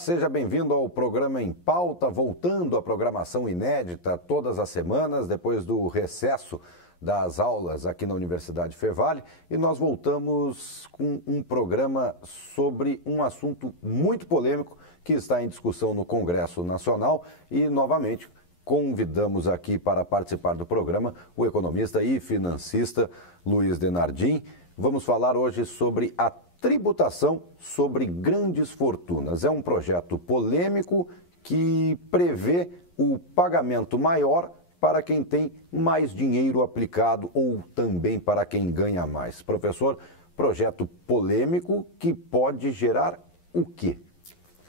seja bem-vindo ao programa Em Pauta, voltando à programação inédita todas as semanas, depois do recesso das aulas aqui na Universidade Fevale, e nós voltamos com um programa sobre um assunto muito polêmico que está em discussão no Congresso Nacional e, novamente, convidamos aqui para participar do programa o economista e financista Luiz Denardim. Vamos falar hoje sobre a tributação sobre grandes fortunas. É um projeto polêmico que prevê o pagamento maior para quem tem mais dinheiro aplicado ou também para quem ganha mais. Professor, projeto polêmico que pode gerar o quê?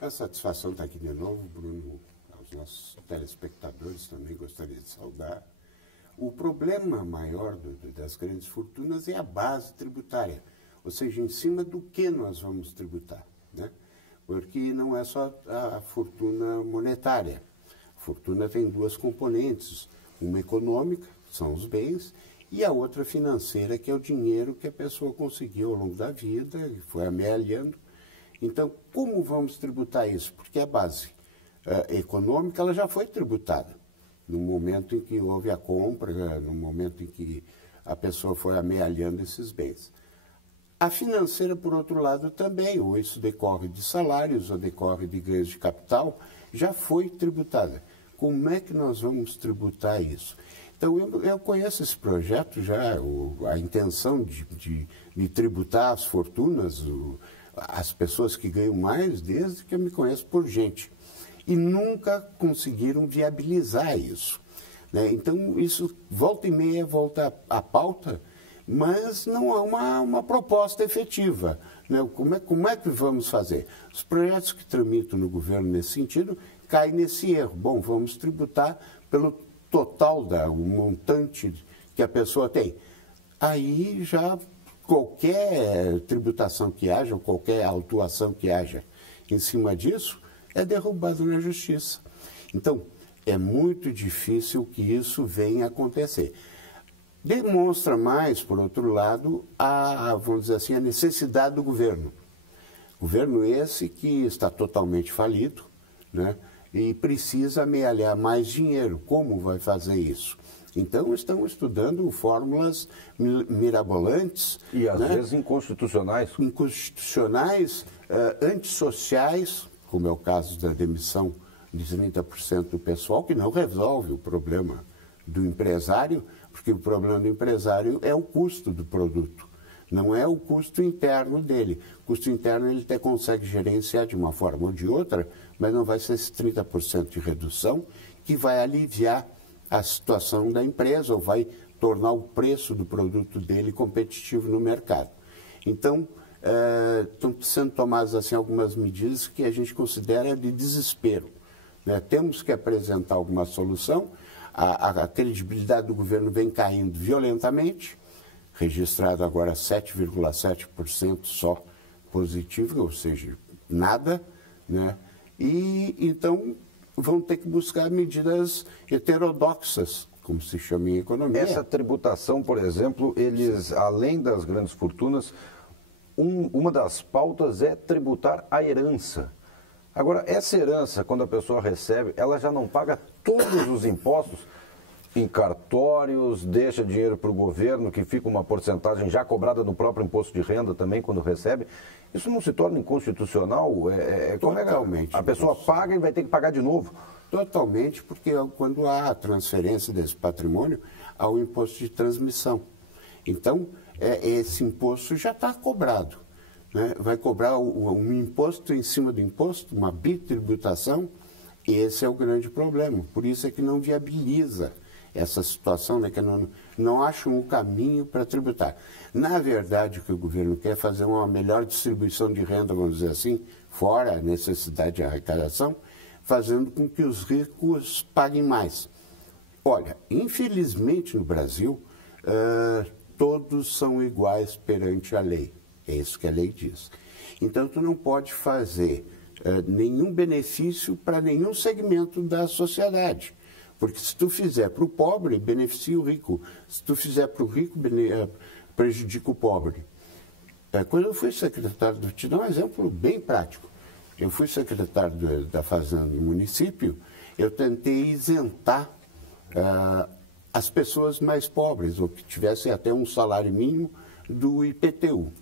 É uma satisfação estar aqui de novo, Bruno. Aos nossos telespectadores também gostaria de saudar. O problema maior das grandes fortunas é a base tributária, ou seja, em cima do que nós vamos tributar, né? Porque não é só a fortuna monetária. A fortuna tem duas componentes, uma econômica, que são os bens, e a outra financeira, que é o dinheiro que a pessoa conseguiu ao longo da vida, e foi amealhando. Então, como vamos tributar isso? Porque a base econômica ela já foi tributada no momento em que houve a compra, no momento em que a pessoa foi amealhando esses bens. A financeira, por outro lado, também, ou isso decorre de salários, ou decorre de ganhos de capital, já foi tributada. Como é que nós vamos tributar isso? Então, eu conheço esse projeto já, a intenção de tributar as fortunas, as pessoas que ganham mais, desde que eu me conheço por gente. E nunca conseguiram viabilizar isso, né? Então, isso volta e meia volta à pauta, mas não há uma proposta efetiva, né? Como é que vamos fazer? Os projetos que tramitam no governo nesse sentido caem nesse erro. Bom, vamos tributar pelo total o montante que a pessoa tem. Aí já qualquer tributação que haja, ou qualquer autuação que haja em cima disso, é derrubado na justiça. Então, é muito difícil que isso venha a acontecer. Demonstra mais, por outro lado, vamos dizer assim, a necessidade do governo. Governo esse que está totalmente falido, né? E precisa amealhar mais dinheiro. Como vai fazer isso? Então, estão estudando fórmulas mirabolantes. E, às vezes, inconstitucionais. Inconstitucionais, antissociais, como é o caso da demissão de 30% do pessoal, que não resolve o problema do empresário, porque o problema do empresário é o custo do produto, não é o custo interno dele. O custo interno ele até consegue gerenciar de uma forma ou de outra, mas não vai ser esse 30% de redução que vai aliviar a situação da empresa ou vai tornar o preço do produto dele competitivo no mercado. Então, estão sendo tomadas assim, algumas medidas que a gente considera de desespero, né? Temos que apresentar alguma solução. A credibilidade do governo vem caindo violentamente, registrado agora 7,7% só positivo, ou seja, nada, né? E então vão ter que buscar medidas heterodoxas, como se chama em economia. Essa tributação, por exemplo, eles, além das grandes fortunas, uma das pautas é tributar a herança. Agora, essa herança, quando a pessoa recebe, ela já não paga todos os impostos em cartórios, deixa dinheiro para o governo, que fica uma porcentagem já cobrada no próprio imposto de renda também quando recebe. Isso não se torna inconstitucional? Totalmente. A pessoa paga e vai ter que pagar de novo? Totalmente, porque quando há a transferência desse patrimônio, há o imposto de transmissão. Então, esse imposto já está cobrado, né? Vai cobrar um imposto em cima do imposto, uma bitributação, e esse é o grande problema. Por isso é que não viabiliza essa situação, né, que não acham um caminho para tributar. Na verdade, o que o governo quer é fazer uma melhor distribuição de renda, vamos dizer assim, fora a necessidade de arrecadação, fazendo com que os ricos paguem mais. Olha, infelizmente no Brasil, todos são iguais perante a lei. É isso que a lei diz. Então, tu não pode fazer nenhum benefício para nenhum segmento da sociedade. Porque se tu fizer para o pobre, beneficia o rico. Se tu fizer para o rico, prejudica o pobre. Quando eu fui secretário, vou te dar um exemplo bem prático. eu fui secretário da Fazenda do município, eu tentei isentar as pessoas mais pobres, ou que tivessem até um salário mínimo, do IPTU.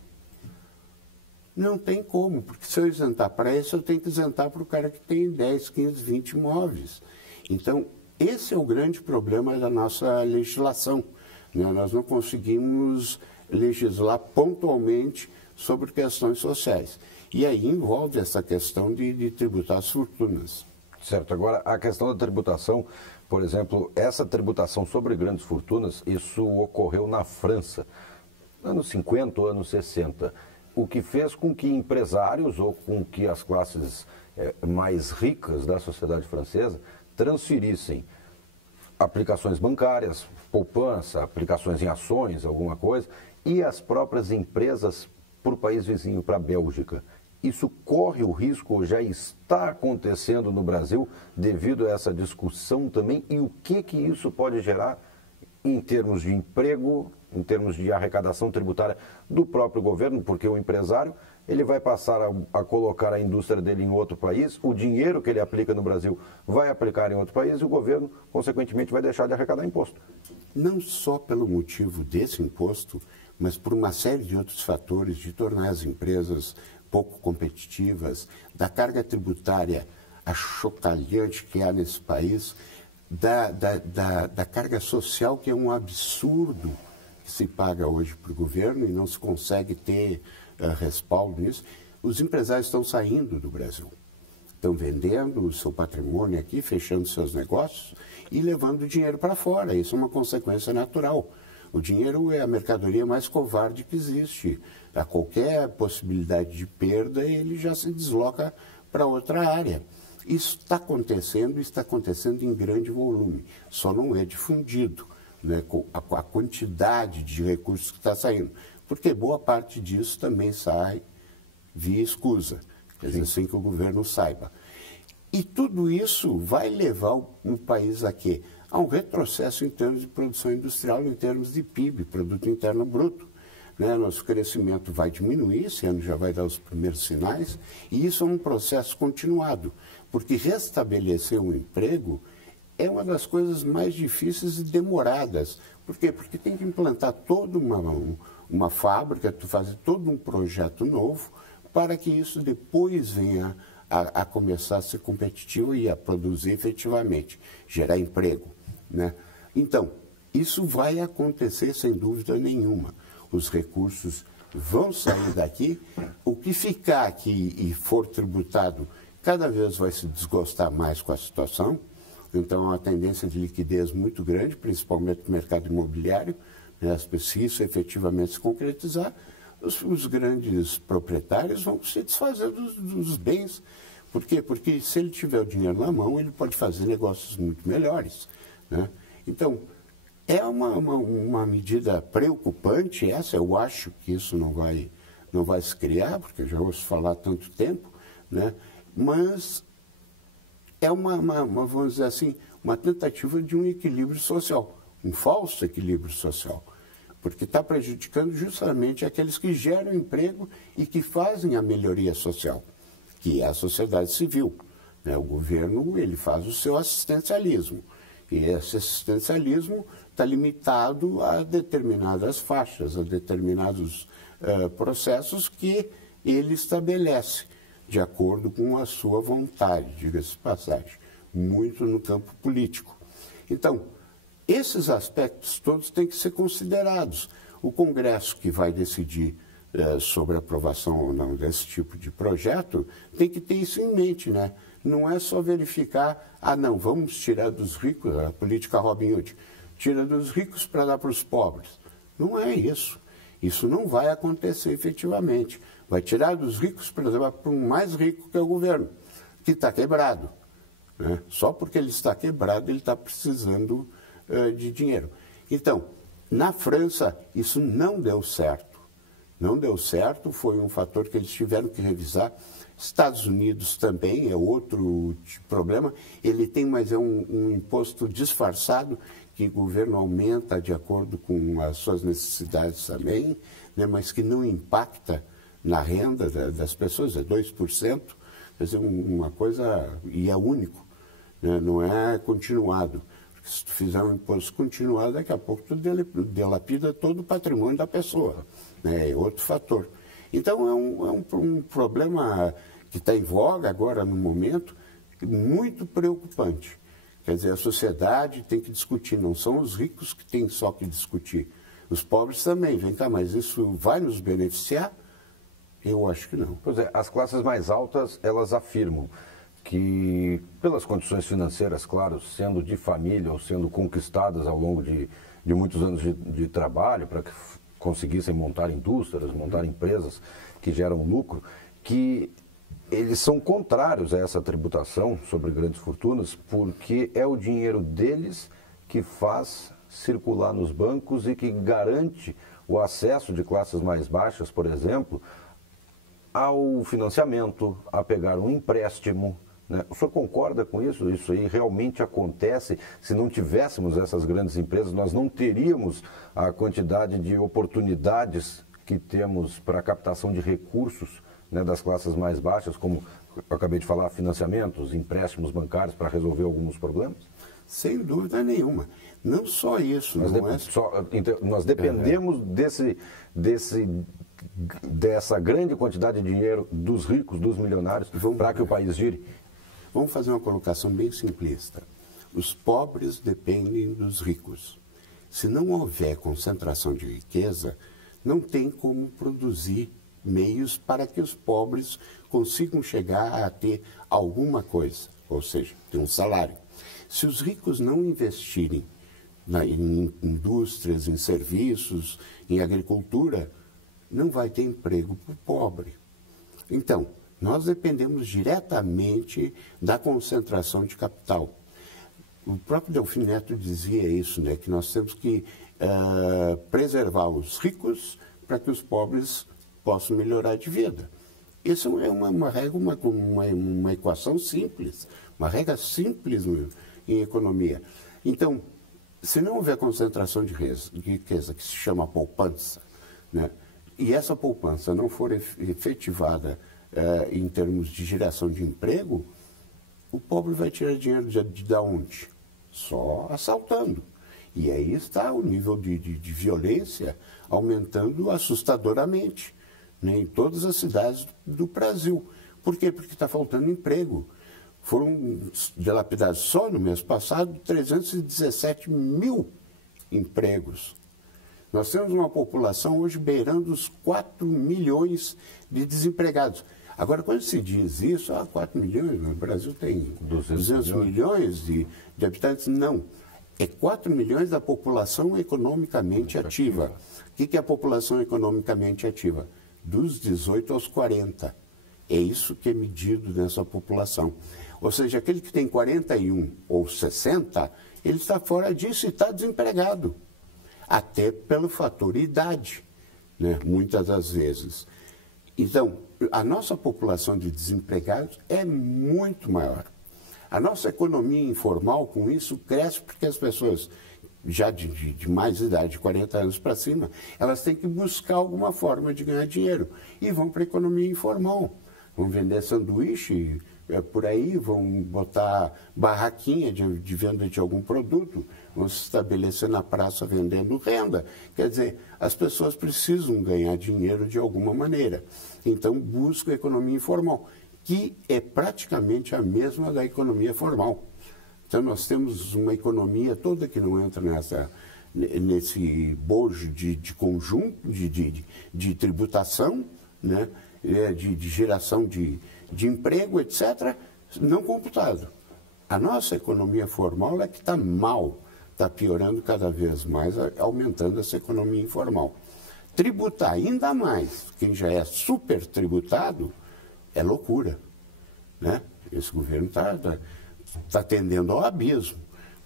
Não tem como, porque se eu isentar para isso, eu tenho que isentar para o cara que tem 10, 15, 20 imóveis. Então, esse é o grande problema da nossa legislação, né? Nós não conseguimos legislar pontualmente sobre questões sociais. E aí envolve essa questão de tributar as fortunas. Certo. Agora, a questão da tributação, por exemplo, essa tributação sobre grandes fortunas, isso ocorreu na França, anos 50 ou anos 60, o que fez com que empresários ou com que as classes mais ricas da sociedade francesa transferissem aplicações bancárias, poupança, aplicações em ações, alguma coisa, e as próprias empresas para o país vizinho, para a Bélgica. Isso corre o risco, ou já está acontecendo no Brasil, devido a essa discussão também, e o que isso pode gerar em termos de emprego, em termos de arrecadação tributária do próprio governo, porque o empresário ele vai passar a colocar a indústria dele em outro país, o dinheiro que ele aplica no Brasil vai aplicar em outro país e o governo, consequentemente, vai deixar de arrecadar imposto. Não só pelo motivo desse imposto, mas por uma série de outros fatores de tornar as empresas pouco competitivas, da carga tributária achocalhante que há nesse país, da carga social que é um absurdo que se paga hoje para o governo e não se consegue ter respaldo nisso. Os empresários estão saindo do Brasil, estão vendendo o seu patrimônio aqui, fechando seus negócios e levando o dinheiro para fora. Isso é uma consequência natural. O dinheiro é a mercadoria mais covarde que existe. A qualquer possibilidade de perda, ele já se desloca para outra área. Isso está acontecendo em grande volume, só não é difundido, né, a quantidade de recursos que está saindo. Porque boa parte disso também sai via escusa, quer dizer, sem que o governo saiba. E tudo isso vai levar um país a quê? A um retrocesso em termos de produção industrial, em termos de PIB, Produto Interno Bruto. Né? Nosso crescimento vai diminuir, esse ano já vai dar os primeiros sinais, e isso é um processo continuado, porque restabelecer um emprego é uma das coisas mais difíceis e demoradas. Por quê? Porque tem que implantar toda uma fábrica, fazer todo um projeto novo para que isso depois venha a começar a ser competitivo e a produzir efetivamente, gerar emprego. Né? Então, isso vai acontecer sem dúvida nenhuma. Os recursos vão sair daqui, o que ficar aqui e for tributado cada vez vai se desgostar mais com a situação, então é uma tendência de liquidez muito grande, principalmente no mercado imobiliário, né? Se isso efetivamente se concretizar, os grandes proprietários vão se desfazer dos bens. Por quê? Porque se ele tiver o dinheiro na mão, ele pode fazer negócios muito melhores. Né? Então, é uma medida preocupante essa, eu acho que isso não vai se criar, porque eu já ouço falar há tanto tempo, né? Mas é vamos dizer assim, uma tentativa de um equilíbrio social, um falso equilíbrio social, porque está prejudicando justamente aqueles que geram emprego e que fazem a melhoria social, que é a sociedade civil. Né? O governo ele faz o seu assistencialismo, e esse assistencialismo está limitado a determinadas faixas, a determinados processos que ele estabelece, de acordo com a sua vontade, diga-se de passagem, muito no campo político. Então, esses aspectos todos têm que ser considerados. O Congresso que vai decidir sobre a aprovação ou não desse tipo de projeto tem que ter isso em mente, né? Não é só verificar, não, vamos tirar dos ricos, a política Robin Hood, tira dos ricos para dar para os pobres. Não é isso. Isso não vai acontecer efetivamente. Vai tirar dos ricos para levar para um mais rico que é o governo, que está quebrado. Né? Só porque ele está quebrado, ele está precisando de dinheiro. Então, na França, isso não deu certo. Não deu certo, foi um fator que eles tiveram que revisar. Estados Unidos também é outro problema. Ele tem, mas é um imposto disfarçado que o governo aumenta de acordo com as suas necessidades também, né, mas que não impacta na renda das pessoas, é 2%, Quer dizer, uma coisa, e é único, né? Não é continuado. Porque se tu fizer um imposto continuado, daqui a pouco tu delapida todo o patrimônio da pessoa, né? É outro fator. Então, é um problema que está em voga agora, no momento, muito preocupante. Quer dizer, a sociedade tem que discutir, não são os ricos que têm só que discutir. Os pobres também. Vem cá, mas isso vai nos beneficiar? Eu acho que não. Pois é, as classes mais altas, elas afirmam que, pelas condições financeiras, claro, sendo de família ou sendo conquistadas ao longo de muitos anos de trabalho, para que conseguissem montar indústrias, montar empresas que geram lucro, que eles são contrários a essa tributação sobre grandes fortunas, porque é o dinheiro deles que faz circular nos bancos e que garante o acesso de classes mais baixas, por exemplo, ao financiamento, a pegar um empréstimo, né? O senhor concorda com isso? Isso aí realmente acontece? Se não tivéssemos essas grandes empresas, nós não teríamos a quantidade de oportunidades que temos para a captação de recursos, né, das classes mais baixas, como eu acabei de falar, financiamentos, empréstimos bancários para resolver alguns problemas? Sem dúvida nenhuma. Não só isso. Nós dependemos dessa grande quantidade de dinheiro dos ricos, dos milionários, para que o país gire? Vamos fazer uma colocação bem simplista. Os pobres dependem dos ricos. Se não houver concentração de riqueza, não tem como produzir meios para que os pobres consigam chegar a ter alguma coisa, ou seja, ter um salário. Se os ricos não investirem em indústrias, em serviços, em agricultura, não vai ter emprego para o pobre. Então, nós dependemos diretamente da concentração de capital. O próprio Delfim Neto dizia isso, né, que nós temos que preservar os ricos para que os pobres possam melhorar de vida. Isso é uma regra, uma equação simples, uma regra simples em economia. Então, se não houver concentração de riqueza, que se chama poupança, né, e essa poupança não for efetivada em termos de geração de emprego, o pobre vai tirar dinheiro de onde? Só assaltando. E aí está o nível de violência aumentando assustadoramente, né, em todas as cidades do Brasil. Por quê? Porque está faltando emprego. Foram dilapidados só no mês passado 317 mil empregos. Nós temos uma população hoje beirando os 4 milhões de desempregados. Agora, quando se diz isso, 4 milhões, no Brasil tem 200 milhões de habitantes, não. É 4 milhões da população economicamente ativa. O que é a população economicamente ativa? Dos 18 aos 40. É isso que é medido nessa população. Ou seja, aquele que tem 41 ou 60, ele está fora disso e está desempregado. Até pelo fator idade, né? Muitas das vezes. Então, a nossa população de desempregados é muito maior. A nossa economia informal, com isso, cresce porque as pessoas já de mais idade, de 40 anos para cima, elas têm que buscar alguma forma de ganhar dinheiro e vão para a economia informal. Vão vender sanduíche por aí, vão botar barraquinha de venda de algum produto, vão se estabelecer na praça vendendo renda. Quer dizer, as pessoas precisam ganhar dinheiro de alguma maneira. Então, buscam a economia informal, que é praticamente a mesma da economia formal. Então, nós temos uma economia toda que não entra nesse bojo de conjunto, de tributação, né? De geração de emprego, etc., não computado. A nossa economia formal é que está mal, está piorando cada vez mais, aumentando essa economia informal. Tributar ainda mais quem já é super tributado é loucura, né? Esse governo está tendendo ao abismo,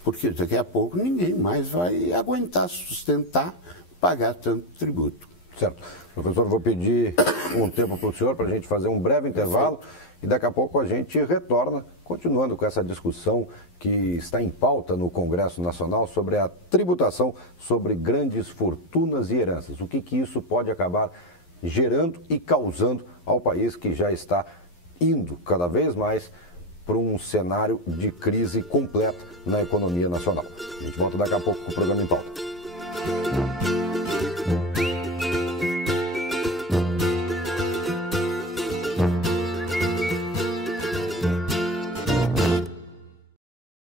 porque daqui a pouco ninguém mais vai aguentar, sustentar, pagar tanto tributo. Certo. Professor, vou pedir um tempo para o senhor para a gente fazer um breve intervalo e daqui a pouco a gente retorna, continuando com essa discussão que está em pauta no Congresso Nacional sobre a tributação sobre grandes fortunas e heranças. O que isso pode acabar gerando e causando ao país que já está indo cada vez mais para um cenário de crise completa na economia nacional. A gente volta daqui a pouco com o programa em pauta.